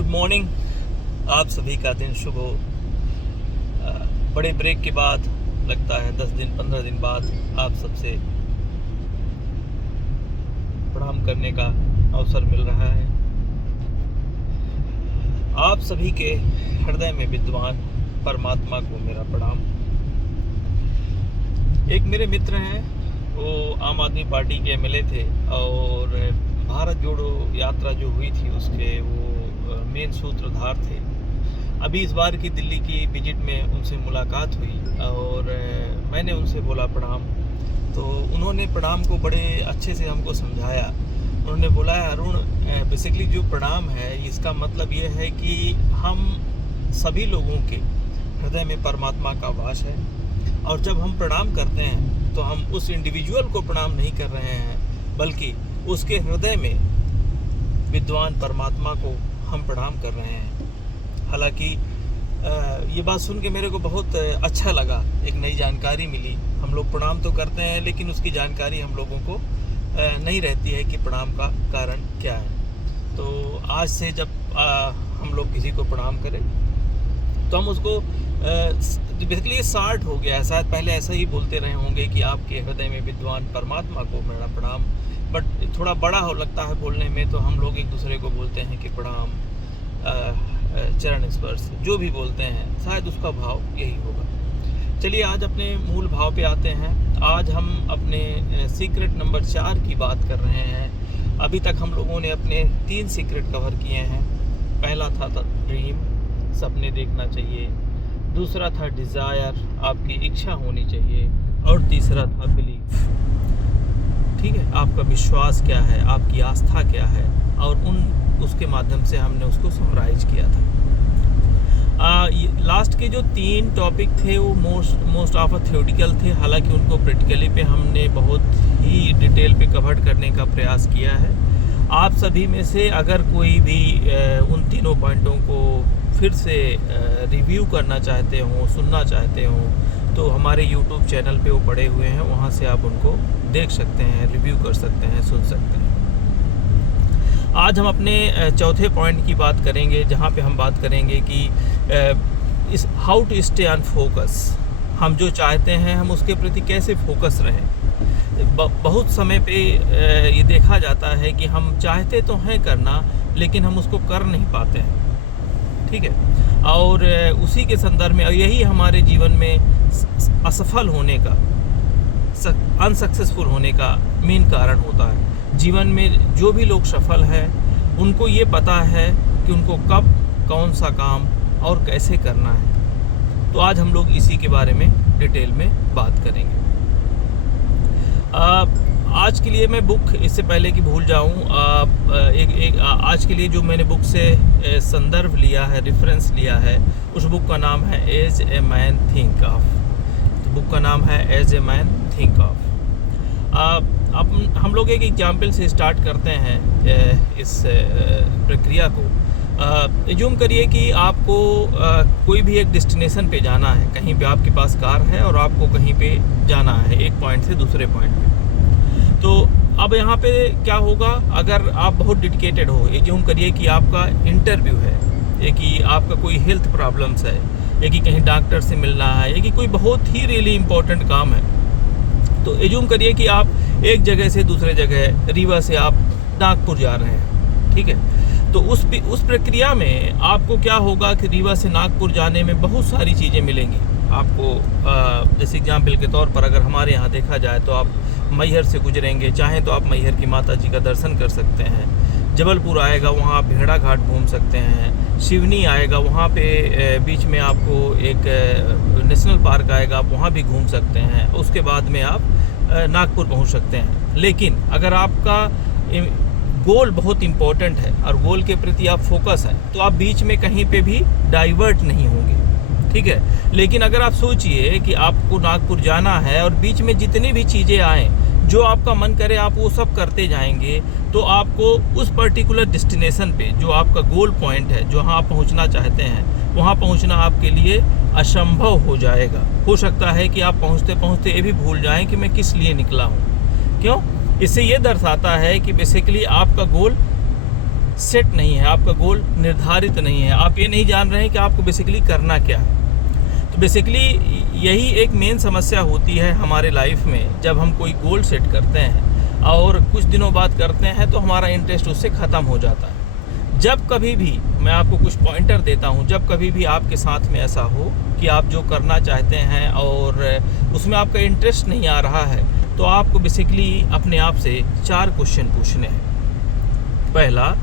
Good morning. आप सभी का दिन शुभ हो। बड़े ब्रेक के बाद लगता है 10 दिन 15 दिन बाद आप सबसे प्रणाम करने का अवसर मिल रहा है। आप सभी के हृदय में विद्वान परमात्मा को मेरा प्रणाम। एक मेरे मित्र हैं, वो आम आदमी पार्टी के एमएलए थे और भारत जोड़ो यात्रा जो हुई थी उसके वो मेन सूत्रधार थे। अभी इस बार की दिल्ली की विजिट में उनसे मुलाकात हुई और मैंने उनसे बोला प्रणाम, तो उन्होंने प्रणाम को बड़े अच्छे से हमको समझाया। उन्होंने बोला अरुण, बेसिकली जो प्रणाम है इसका मतलब ये है कि हम सभी लोगों के हृदय में परमात्मा का वास है और जब हम प्रणाम करते हैं तो हम उस इंडिविजुअल को प्रणाम नहीं कर रहे हैं बल्कि उसके हृदय में विद्वान परमात्मा को हम प्रणाम कर रहे हैं। हालांकि ये बात सुन के मेरे को बहुत अच्छा लगा, एक नई जानकारी मिली। हम लोग प्रणाम तो करते हैं लेकिन उसकी जानकारी हम लोगों को नहीं रहती है कि प्रणाम का कारण क्या है। तो आज से जब हम लोग किसी को प्रणाम करें तो हम उसको बेसिकली ये शार्ट हो गया है, शायद पहले ऐसा ही बोलते रहे होंगे कि आपके हृदय में विद्वान परमात्मा को मेरा प्रणाम, बट थोड़ा बड़ा हो लगता है बोलने में, तो हम लोग एक दूसरे को बोलते हैं कि प्रणाम, चरण स्पर्श, जो भी बोलते हैं शायद उसका भाव यही होगा। चलिए आज अपने मूल भाव पे आते हैं। आज हम अपने सीक्रेट नंबर 4 की बात कर रहे हैं। अभी तक हम लोगों ने अपने 3 सीक्रेट कवर किए हैं। पहला था ड्रीम, सपने देखना चाहिए। दूसरा था डिज़ायर, आपकी इच्छा होनी चाहिए। और तीसरा था बिलीफ, ठीक है, आपका विश्वास क्या है, आपकी आस्था क्या है। और उसके माध्यम से हमने उसको समराइज किया था। लास्ट के जो 3 टॉपिक थे वो मोस्ट ऑफ थ्योरेटिकल थे, हालांकि उनको प्रैक्टिकली पे हमने बहुत ही डिटेल पे कवर करने का प्रयास किया है। आप सभी में से अगर कोई भी उन तीनों पॉइंटों को फिर से रिव्यू करना चाहते हो, सुनना चाहते हो, तो हमारे YouTube चैनल पे वो पड़े हुए हैं, वहाँ से आप उनको देख सकते हैं, रिव्यू कर सकते हैं, सुन सकते हैं। आज हम अपने चौथे पॉइंट की बात करेंगे, जहाँ पे हम बात करेंगे कि इस how to stay on focus. हम जो चाहते हैं हम उसके प्रति कैसे फोकस रहें। बहुत समय पे ये देखा जाता है कि हम चाहते तो हैं करना लेकिन हम उसको कर नहीं पाते हैं, ठीक है। और उसी के संदर्भ में यही हमारे जीवन में असफल होने का, अनसक्सेसफुल होने का मेन कारण होता है। जीवन में जो भी लोग सफल हैं उनको ये पता है कि उनको कब कौन सा काम और कैसे करना है। तो आज हम लोग इसी के बारे में डिटेल में बात करेंगे। आज के लिए मैं बुक, इससे पहले कि भूल जाऊं, आज के लिए जो मैंने बुक से संदर्भ लिया है, रेफरेंस लिया है, उस बुक का नाम है as a man think of. तो बुक का नाम है as a man think of. अब हम लोग एक एग्जाम्पल से स्टार्ट करते हैं इस प्रक्रिया को। एज्यूम करिए कि आपको कोई भी एक डेस्टिनेशन पे जाना है, कहीं पे आपके पास कार है और आपको कहीं पे जाना है एक पॉइंट से दूसरे पॉइंट पे। तो अब यहाँ पे क्या होगा, अगर आप बहुत डेडिकेटेड हो, एज्यूम करिए कि आपका इंटरव्यू है, या कि आपका कोई हेल्थ प्रॉब्लम्स है, या कि कहीं डॉक्टर से मिलना है, या कि कोई बहुत ही रियली इम्पोर्टेंट काम है। तो एज्यूम करिए कि आप एक जगह से दूसरे जगह, रीवा से आप नागपुर जा रहे हैं, ठीक है। तो उस प्रक्रिया में आपको क्या होगा कि रीवा से नागपुर जाने में बहुत सारी चीज़ें मिलेंगी आपको। जैसे एग्जाम्पल के तौर पर अगर हमारे यहाँ देखा जाए तो आप मैहर से गुजरेंगे, चाहें तो आप मैहर की माता जी का दर्शन कर सकते हैं। जबलपुर आएगा, वहाँ आप भेड़ा घाट घूम सकते हैं। शिवनी आएगा, वहाँ पे बीच में आपको एक नेशनल पार्क आएगा, आप वहाँ भी घूम सकते हैं। उसके बाद में आप नागपुर पहुँच सकते हैं। लेकिन अगर आपका गोल बहुत इम्पोर्टेंट है और गोल के प्रति आप फोकस हैं तो आप बीच में कहीं पे भी डाइवर्ट नहीं होंगे, ठीक है। लेकिन अगर आप सोचिए कि आपको नागपुर जाना है और बीच में जितनी भी चीज़ें आएँ, जो आपका मन करे आप वो सब करते जाएंगे, तो आपको उस पर्टिकुलर डेस्टिनेशन पे, जो आपका गोल पॉइंट है, जहाँ आप पहुँचना चाहते हैं, वहाँ पहुँचना आपके लिए असंभव हो जाएगा। हो सकता है कि आप पहुँचते पहुँचते ये भी भूल जाएं कि मैं किस लिए निकला हूँ। क्यों? इससे ये दर्शाता है कि बेसिकली आपका गोल सेट नहीं है, आपका गोल निर्धारित नहीं है, आप ये नहीं जान रहे हैं कि आपको बेसिकली करना क्या है। तो बेसिकली यही एक मेन समस्या होती है हमारे लाइफ में। जब हम कोई गोल सेट करते हैं और कुछ दिनों बाद करते हैं तो हमारा इंटरेस्ट उससे ख़त्म हो जाता है। जब कभी भी मैं आपको कुछ पॉइंटर देता हूँ, जब कभी भी आपके साथ में ऐसा हो कि आप जो करना चाहते हैं और उसमें आपका इंटरेस्ट नहीं आ रहा है, तो आपको बेसिकली अपने आप से 4 क्वेश्चन पूछने हैं। पहला,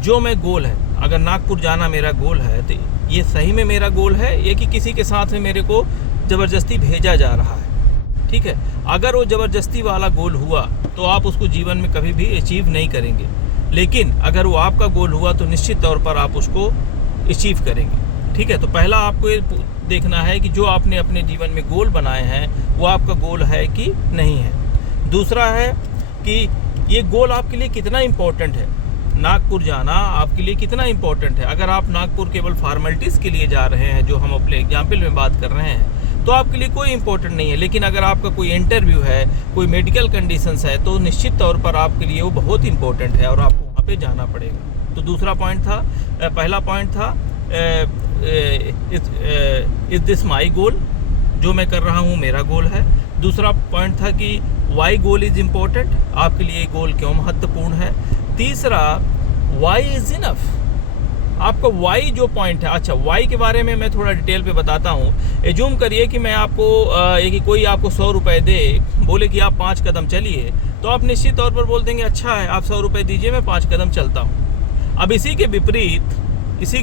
जो मैं गोल है, अगर नागपुर जाना मेरा गोल है तो ये सही में मेरा गोल है या कि किसी के साथ में मेरे को ज़बरदस्ती भेजा जा रहा है। ठीक है, अगर वो ज़बरदस्ती वाला गोल हुआ तो आप उसको जीवन में कभी भी अचीव नहीं करेंगे, लेकिन अगर वो आपका गोल हुआ तो निश्चित तौर पर आप उसको अचीव करेंगे। ठीक है, तो पहला आपको ये देखना है कि जो आपने अपने जीवन में गोल बनाए हैं वो आपका गोल है कि नहीं है। दूसरा है कि ये गोल आपके लिए कितना इम्पोर्टेंट है। नागपुर जाना आपके लिए कितना इम्पोर्टेंट है। अगर आप नागपुर केवल फॉर्मेलिटीज़ के लिए जा रहे हैं, जो हम अपने एग्जाम्पल में बात कर रहे हैं, तो आपके लिए कोई इम्पोर्टेंट नहीं है। लेकिन अगर आपका कोई इंटरव्यू है, कोई मेडिकल कंडीशंस है, तो निश्चित तौर पर आपके लिए वो बहुत इम्पोर्टेंट है और आपको वहाँ पे जाना पड़ेगा। तो दूसरा पॉइंट था, पहला पॉइंट था इज दिस माई गोल, जो मैं कर रहा हूँ मेरा गोल है। दूसरा पॉइंट था कि वाई गोल इज़ इम्पोर्टेंट, आपके लिए गोल क्यों महत्वपूर्ण है। तीसरा, वाई इज़ इनफ, आपका वाई जो पॉइंट है। अच्छा, वाई के बारे में मैं थोड़ा डिटेल पे बताता हूँ। एज्यूम करिए कि मैं आपको कोई आपको 100 रुपये दे, बोले कि आप 5 कदम चलिए, तो आप निश्चित तौर पर बोल देंगे अच्छा है, आप 100 रुपये दीजिए, मैं 5 कदम चलता हूँ। अब इसी के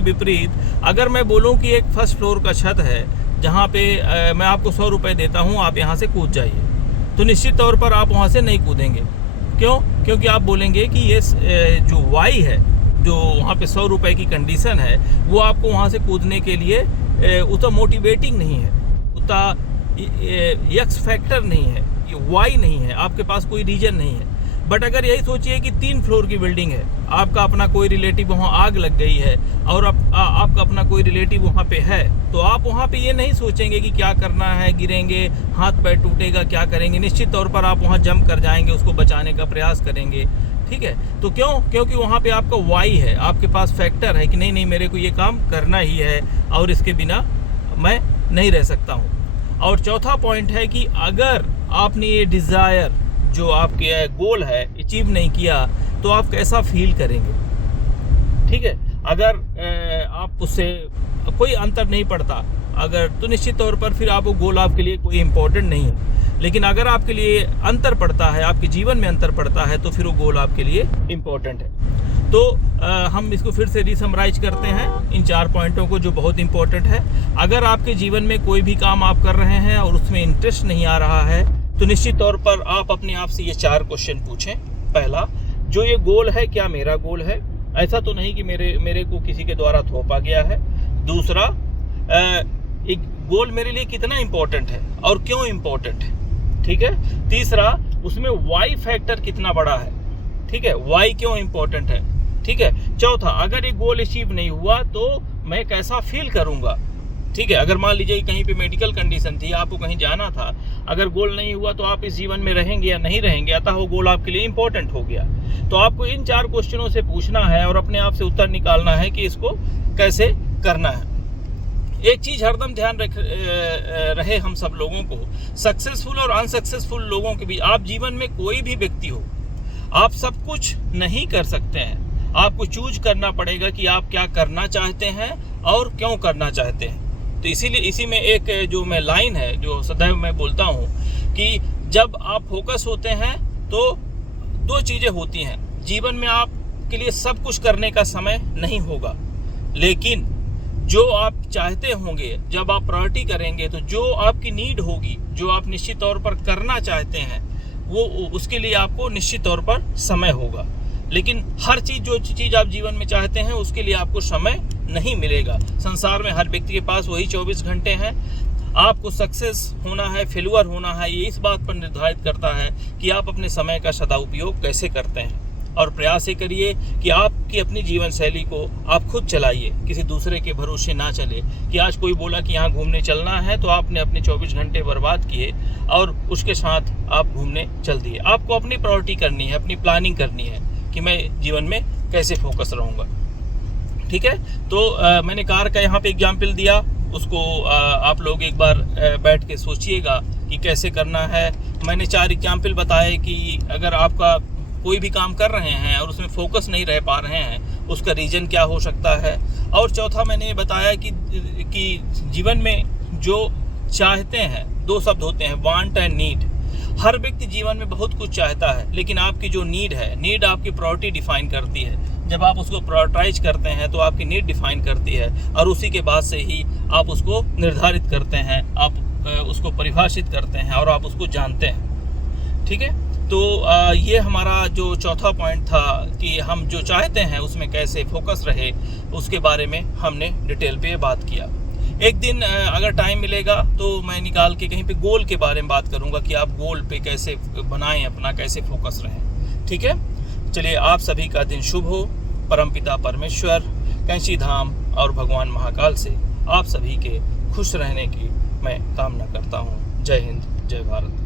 विपरीत अगर मैं बोलूँ कि एक फर्स्ट फ्लोर का छत है जहाँ पे मैं आपको 100 रुपये देता हूँ, आप यहाँ से कूद जाइए, तो निश्चित तौर पर आप वहाँ से नहीं कूदेंगे। क्यों? क्योंकि आप बोलेंगे कि ये जो वाई है, जो वहाँ पे 100 रुपये की कंडीशन है, वो आपको वहाँ से कूदने के लिए उतना मोटिवेटिंग नहीं है, उतना एक्स फैक्टर नहीं है, ये वाई नहीं है, आपके पास कोई रीजन नहीं है। बट अगर यही सोचिए कि 3 फ्लोर की बिल्डिंग है, आपका अपना कोई रिलेटिव वहाँ आग लग गई है और आपका अपना कोई रिलेटिव वहाँ पे है, तो आप वहाँ पे ये नहीं सोचेंगे कि क्या करना है, गिरेंगे, हाथ पैर टूटेगा, क्या करेंगे। निश्चित तौर पर आप वहाँ जंप कर जाएंगे, उसको बचाने का प्रयास करेंगे। ठीक है, तो क्यों? क्योंकि वहाँ पे आपका वाई है, आपके पास फैक्टर है कि नहीं मेरे को ये काम करना ही है और इसके बिना मैं नहीं रह सकता हूँ। और चौथा पॉइंट है कि अगर आपने ये डिज़ायर, जो आपके गोल है, अचीव नहीं किया, तो आप कैसा फील करेंगे। ठीक है, अगर आप उससे कोई अंतर नहीं पड़ता अगर, तो निश्चित तौर पर फिर आप वो गोल आपके लिए कोई इम्पोर्टेंट नहीं है। लेकिन अगर आपके लिए अंतर पड़ता है, आपके जीवन में अंतर पड़ता है, तो फिर वो गोल आपके लिए इम्पोर्टेंट है। तो हम इसको फिर से रीसमराइज करते हैं, इन 4 पॉइंटों को, जो बहुत इम्पोर्टेंट है। अगर आपके जीवन में कोई भी काम आप कर रहे हैं और उसमें इंटरेस्ट नहीं आ रहा है, तो निश्चित तौर पर आप अपने आप से ये 4 क्वेश्चन पूछें। पहला, जो ये गोल है, क्या मेरा गोल है? ऐसा तो नहीं कि मेरे को किसी के द्वारा थोपा गया है। दूसरा, एक गोल मेरे लिए कितना इम्पोर्टेंट है और क्यों इम्पोर्टेंट है। ठीक है। तीसरा, उसमें वाई फैक्टर कितना बड़ा है। ठीक है, वाई क्यों इम्पोर्टेंट है। ठीक है। चौथा, अगर ये गोल अचीव नहीं हुआ तो मैं कैसा फील करूंगा। ठीक है, अगर मान लीजिए कहीं पे मेडिकल कंडीशन थी, आपको कहीं जाना था, अगर गोल नहीं हुआ तो आप इस जीवन में रहेंगे या नहीं रहेंगे, अतः वो गोल आपके लिए इंपॉर्टेंट हो गया। तो आपको इन 4 क्वेश्चनों से पूछना है और अपने आप से उत्तर निकालना है कि इसको कैसे करना है। एक चीज हरदम ध्यान रहे हम सब लोगों को, सक्सेसफुल और अनसक्सेसफुल लोगों के भी, आप जीवन में कोई भी व्यक्ति हो, आप सब कुछ नहीं कर सकते हैं। आपको चूज करना पड़ेगा कि आप क्या करना चाहते हैं और क्यों करना चाहते हैं। तो इसीलिए इसी में एक जो मैं लाइन है जो सदैव मैं बोलता हूँ कि जब आप फोकस होते हैं तो 2 चीज़ें होती हैं। जीवन में आपके लिए सब कुछ करने का समय नहीं होगा, लेकिन जो आप चाहते होंगे, जब आप प्रायोरिटी करेंगे, तो जो आपकी नीड होगी, जो आप निश्चित तौर पर करना चाहते हैं, वो उसके लिए आपको निश्चित तौर पर समय होगा। लेकिन हर चीज़, जो चीज़ आप जीवन में चाहते हैं, उसके लिए आपको समय नहीं मिलेगा। संसार में हर व्यक्ति के पास वही 24 घंटे हैं। आपको सक्सेस होना है, फेलुअर होना है, ये इस बात पर निर्धारित करता है कि आप अपने समय का सदुपयोग कैसे करते हैं। और प्रयास ये करिए कि आपकी अपनी जीवन शैली को आप खुद चलाइए, किसी दूसरे के भरोसे ना चले कि आज कोई बोला कि यहाँ घूमने चलना है तो आपने अपने 24 घंटे बर्बाद किए और उसके साथ आप घूमने चल दिए। आपको अपनी प्रायोरिटी करनी है, अपनी प्लानिंग करनी है कि मैं जीवन में कैसे फोकस रहूँगा। ठीक है, तो मैंने कार का यहाँ पे एग्जाम्पल दिया, उसको आप लोग एक बार बैठ के सोचिएगा कि कैसे करना है। मैंने 4 एग्जाम्पल बताए कि अगर आपका कोई भी काम कर रहे हैं और उसमें फोकस नहीं रह पा रहे हैं, उसका रीज़न क्या हो सकता है। और चौथा मैंने बताया कि जीवन में जो चाहते हैं, 2 शब्द होते हैं, वांट एंड नीड। हर व्यक्ति जीवन में बहुत कुछ चाहता है, लेकिन आपकी जो नीड है, नीड आपकी प्रायोरिटी डिफाइन करती है। जब आप उसको प्रायोरिटाइज करते हैं तो आपकी नीड डिफाइन करती है, और उसी के बाद से ही आप उसको निर्धारित करते हैं, आप उसको परिभाषित करते हैं और आप उसको जानते हैं। ठीक है, तो ये हमारा जो चौथा पॉइंट था कि हम जो चाहते हैं उसमें कैसे फोकस रहे, उसके बारे में हमने डिटेल पे बात किया। एक दिन अगर टाइम मिलेगा तो मैं निकाल के कहीं पे गोल के बारे में बात करूंगा कि आप गोल पे कैसे बनाएं, अपना कैसे फोकस रहें। ठीक है, चलिए, आप सभी का दिन शुभ हो। परमपिता परमेश्वर, कैंची धाम और भगवान महाकाल से आप सभी के खुश रहने की मैं कामना करता हूँ। जय हिंद, जय भारत।